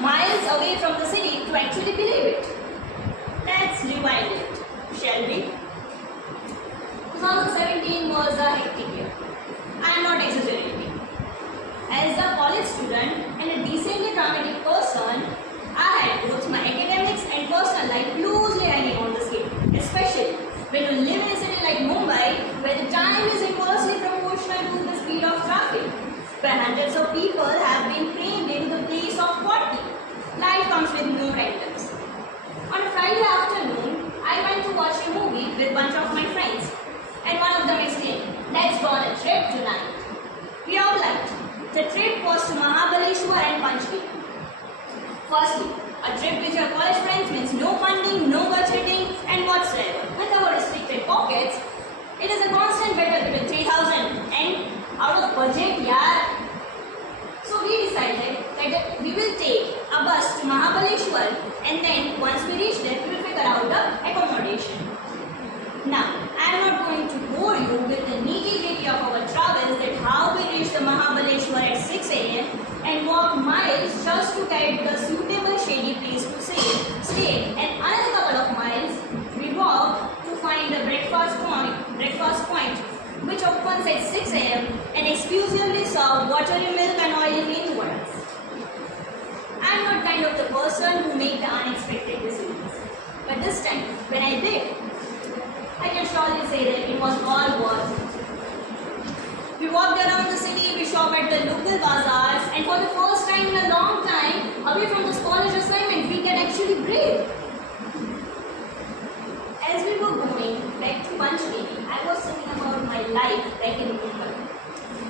miles away from the city to actually believe it. Let's rewind it, shall we? 2017 was a hectic year. I am not exaggerating. As a college student and a decently dramatic person, I had both my academics and personal life loosely hanging on the scale, especially when you live in a city like Mumbai, where the time is inversely proportional to the speed of traffic, where hundreds of people have been crammed into the place of 40. Life comes with no randoms. On a Friday afternoon, I went to watch a movie with a bunch of my friends, and one of them exclaimed, "Let's go on a trip tonight." We all liked. The trip was to Mahabaleshwar and Panchgiri. Firstly, a trip with your college friends means no funding, no budgeting, and whatsoever. With our restricted pockets, it is a constant battle between 3,000 and out of budget, yeah. So we decided that we will take a bus to Mahabaleshwar, and then once we reach there, we will figure out the accommodation. Now, I am not going to bore you with the nitty-gritty of our travels, that how we reached the Mahabaleshwar at 6 a.m. and walk miles just to get the suitable shady place to stay, and another couple of miles we walked to find a breakfast point which opens at 6 a.m. and exclusively serve watery milk and oily meat vadas. I am not kind of the person who make the unexpected decisions, but this time when I did, I can surely say that it was all worth it. We walked around the city, we shopped at the local bazaars, and for the first time in a long time, away from this college assignment, we can actually breathe. As we were going back to Panchgiri, I was thinking about my life back in Mumbai.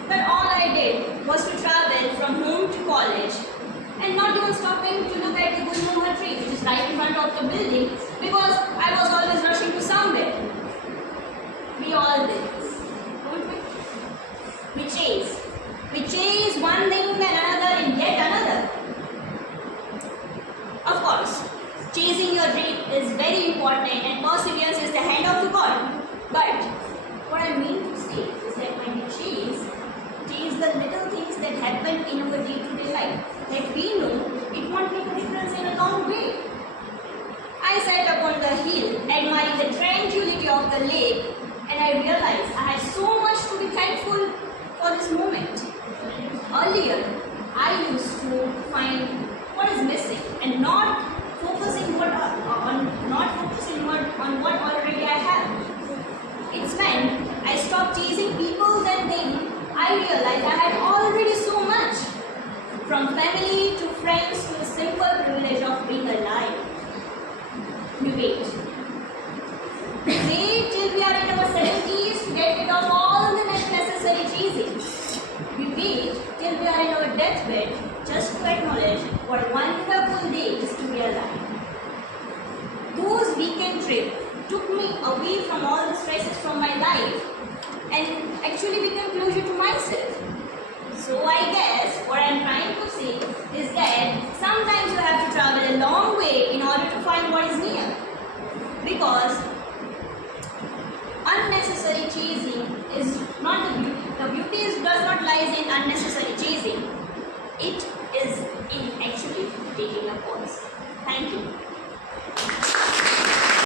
But all I did was to travel from home to college, and not even stopping to look at the Gulmohar tree, which is right in front of the building, because I was always rushing to somewhere. We all did this, don't we? We chase one thing and another and yet another. Of course, chasing your dream is very important, and perseverance is the hand of the God. But what I mean to say is that when we chase the little things that happen in our day-to-day life, that we know it won't make a difference in a long way. I sat up on the hill, admiring the tranquility of the lake, and I realized I had so much to be thankful for this moment. Earlier, I used to find what is missing and not focusing on what already I have. It's when I stopped chasing people and things, I realized I had already so much, from family to friends to the simple privilege of being alive. We wait till we are in our 70s to get rid of all the necessary chasing. We wait till we are in our deathbed just to acknowledge what a wonderful day is to be alive. Those weekend trips took me away from all the stresses from my life and actually became closer to myself. So I guess what I am trying to say is that sometimes you have to travel a long way in order to find what is near. Because unnecessary chasing is not the beauty. The beauty does not lie in unnecessary chasing. It is in actually taking a pause. Thank you.